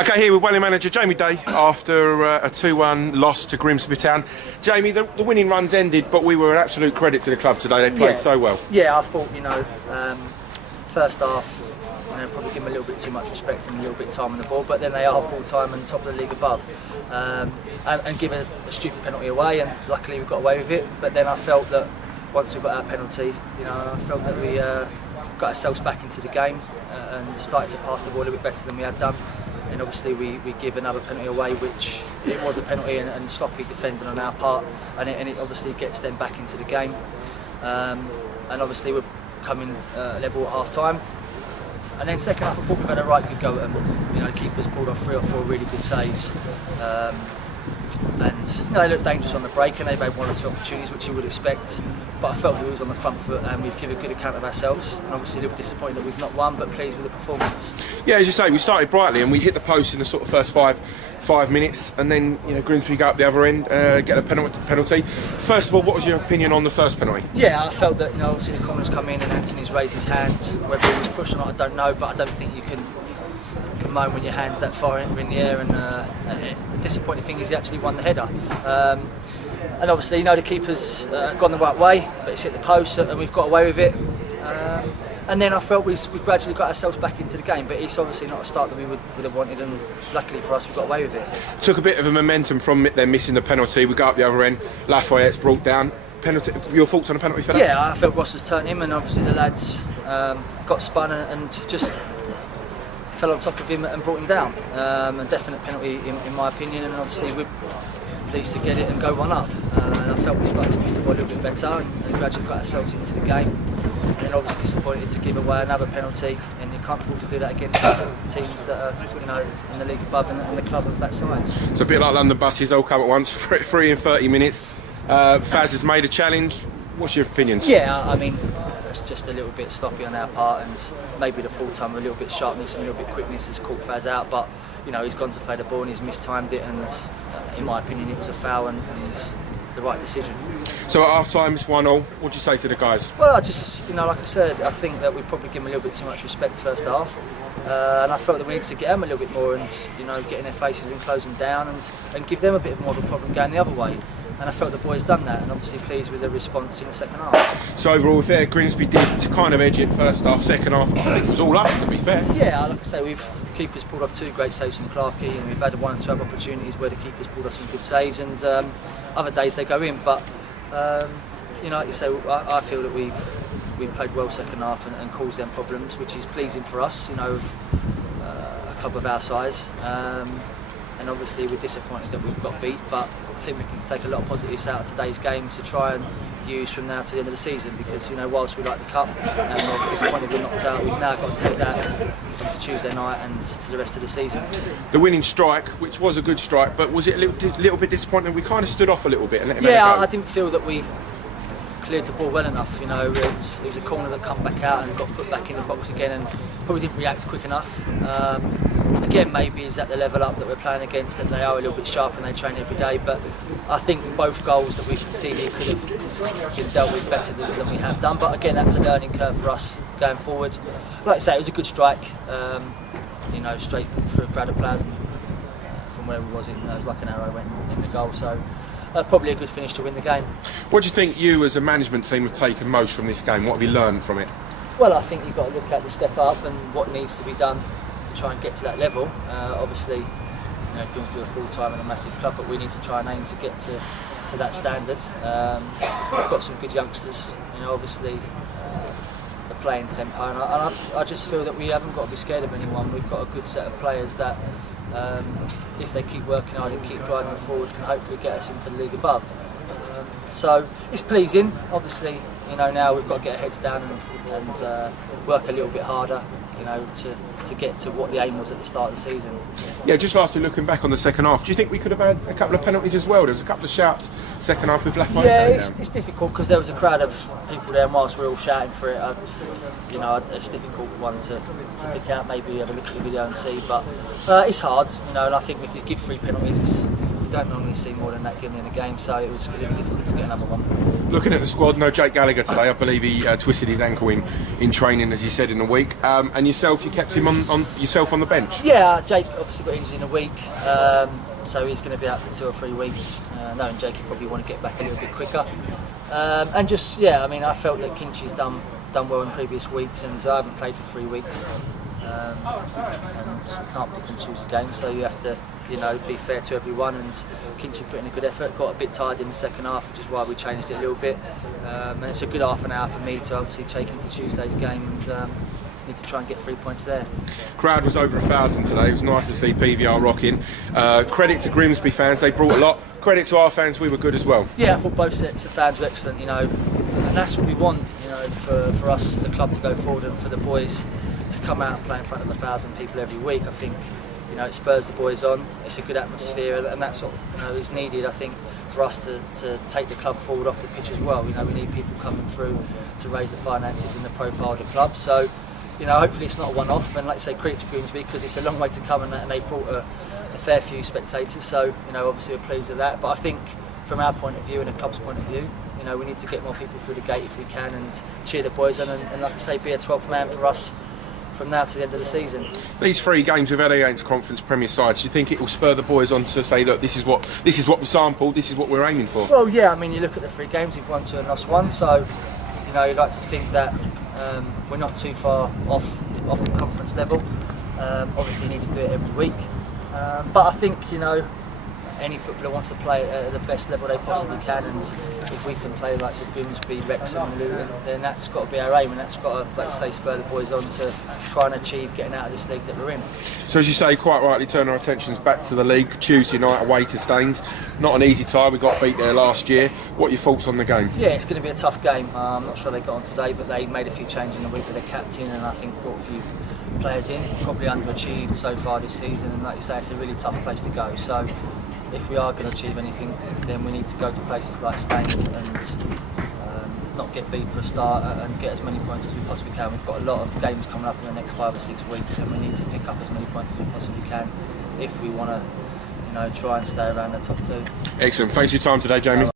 Okay, here with Welling manager Jamie Day after a 2-1 loss to Grimsby Town. Jamie, the winning runs ended, but we were an absolute credit to the club today. They played so well. Yeah, I thought, first half, probably give them a little bit too much respect and a little bit of time on the ball, but then they are full-time and top of the league above. And give a stupid penalty away, and luckily we got away with it. But then I felt that once we got our penalty, I felt that we got ourselves back into the game and started to pass the ball a little bit better than we had done. And obviously we give another penalty away, which it was a penalty and sloppy defending on our part, and it obviously gets them back into the game. And obviously we're coming level at half time. And then second half I thought we've had a right good go at them. The keepers pulled off 3 or 4 really good saves. And they looked dangerous on the break, and they've had 1 or 2 opportunities, which you would expect. But I felt we was on the front foot, and we've given a good account of ourselves. And obviously a little bit disappointed that we've not won, but pleased with the performance. Yeah, as you say, we started brightly and we hit the post in the sort of first five minutes, and then Grimsby go up the other end, get a penalty. First of all, what was your opinion on the first penalty? Yeah, I felt that obviously the corners come in and Anthony's raised his hand. Whether he was pushed or not, I don't know, but I don't think you can moan when your hand's that far in the air. And the disappointing thing is he actually won the header. And obviously, the keeper's gone the right way, but it's hit the post and we've got away with it. And then I felt we gradually got ourselves back into the game, but it's obviously not a start that we would have wanted, and luckily for us we got away with it. Took a bit of a momentum from them missing the penalty. We go up the other end, Lafayette's brought down. Penalty. Your thoughts on the penalty for that? Yeah, I felt Ross has turned him, and obviously the lads got spun and just fell on top of him and brought him down. A definite penalty in my opinion, and obviously we're pleased to get it and go 1 up. And I felt we started to keep the ball a little bit better and gradually got ourselves into the game. And then obviously disappointed to give away another penalty, and you can't afford to do that against teams that are in the league above and the club of that size. It's a bit like London buses, all come at once, 3 in 30 minutes. Faz has made a challenge. What's your opinions? Yeah, I mean, it's just a little bit sloppy on our part, and maybe the full time a little bit sharpness and a little bit quickness has caught Faz out, but he's gone to play the ball and he's mistimed it, and in my opinion it was a foul and the right decision. So at half time it's 1-1. What do you say to the guys? Well, I just, like I said, I think that we probably give them a little bit too much respect first half, and I felt that we needed to get them a little bit more and get in their faces and close them down and give them a bit more of a problem going the other way. And I felt the boys done that, and obviously pleased with the response in the second half. So overall, fair, Grimsby did kind of edge it first half. Second half, I think it was all us, to be fair. Yeah, like I say, we've keepers pulled off 2 great saves from Clarkey, and we've had 1 or 2 other opportunities where the keepers pulled off some good saves, and other days they go in. But like you say, I feel that we've played well second half and caused them problems, which is pleasing for us. Of a club of our size. And obviously we're disappointed that we've got beat, but I think we can take a lot of positives out of today's game to try and use from now to the end of the season, because whilst we like the cup and we're disappointed we're knocked out, we've now got to take that into Tuesday night and to the rest of the season. The winning strike, which was a good strike, but was it a little bit disappointing? We kind of stood off a little bit and let him have a go. I didn't feel that we cleared the ball well enough. It was a corner that come back out and got put back in the box again, and probably didn't react quick enough. Again, maybe is at the level up that we're playing against, that they are a little bit sharp and they train every day, but I think both goals that we've conceded could have been dealt with better than we have done. But again, that's a learning curve for us going forward. Like I say, it was a good strike, straight through a crowd of players, and from where we was, it was like an arrow went in the goal. So probably a good finish to win the game. What do you think you as a management team have taken most from this game? What have you learned from it? Well, I think you've got to look at the step up and what needs to be done to try and get to that level. Obviously, Grimsby are full time and a massive club, but we need to try and aim to get to that standard. We've got some good youngsters, obviously the playing tempo, and I just feel that we haven't got to be scared of anyone. We've got a good set of players that, if they keep working hard and keep driving forward, can hopefully get us into the league above. So it's pleasing. Obviously, now we've got to get our heads down and work a little bit harder, to get to what the aim was at the start of the season. Yeah, just lastly, looking back on the second half, do you think we could have had a couple of penalties as well? There was a couple of shouts second half with Lafayette. Yeah, it's difficult because there was a crowd of people there, and whilst we're all shouting for it, it's a difficult one to pick out. Maybe have a look at the video and see, but it's hard, and I think if you give 3 penalties, don't normally see more than that given in a game, so it was going to be difficult to get another one. Looking at the squad, no Jake Gallagher today. I believe he twisted his ankle in training, as you said, in the week. And yourself, you kept him on the bench. Yeah, Jake obviously got injured in a week, so he's going to be out for 2 or 3 weeks. Knowing Jake, he'd probably want to get back a little bit quicker. And just, yeah, I mean, I felt that Kinchy's done well in previous weeks, and I haven't played for 3 weeks. And you can't pick and choose a game, so you have to, be fair to everyone. And Kinchy put in a good effort, got a bit tired in the second half, which is why we changed it a little bit. And it's a good half an hour for me to obviously take into Tuesday's game and need to try and get 3 points there. Crowd was over 1,000 today. It was nice to see PVR rocking. Credit to Grimsby fans, they brought a lot. Credit to our fans, we were good as well. Yeah, I thought both sets of fans were excellent, and that's what we want, for us as a club to go forward and for the boys to come out and play in front of 1,000 people every week. I think, it spurs the boys on. It's a good atmosphere, and that's what is needed. I think for us to take the club forward off the pitch as well. We need people coming through to raise the finances and the profile of the club. So, hopefully it's not a one-off. And like I say, credit to Grimsby because it's a long way to come, and they brought a fair few spectators. So, obviously we're pleased with that. But I think from our point of view and the club's point of view, we need to get more people through the gate if we can and cheer the boys on and like I say, be a 12th man for us from now to the end of the season. These 3 games we've had against conference Premier sides, do you think it will spur the boys on to say, look, this is what we sampled, this is what we're aiming for? Well, yeah, I mean, you look at the 3 games, we've won 2 and lost 1, so you'd like to think that we're not too far off the conference level. Obviously you need to do it every week, but I think any footballer wants to play at the best level they possibly can, and if we can play like Grimsby, Wrexham and Luton, then that's got to be our aim, and that's got to, like you say, spur the boys on to try and achieve getting out of this league that we're in. So as you say, quite rightly, turn our attentions back to the league. Tuesday night away to Staines. Not an easy tie, we got beat there last year. What are your thoughts on the game? Yeah, it's going to be a tough game. I'm not sure they got on today, but they made a few changes in the week with their captain, and I think brought a few players in, probably underachieved so far this season, and like you say, it's a really tough place to go. So if we are going to achieve anything, then we need to go to places like Staines and not get beat for a start and get as many points as we possibly can. We've got a lot of games coming up in the next 5 or 6 weeks, and we need to pick up as many points as we possibly can if we want to, try and stay around the top 2. Excellent. Thanks for your time today, Jamie.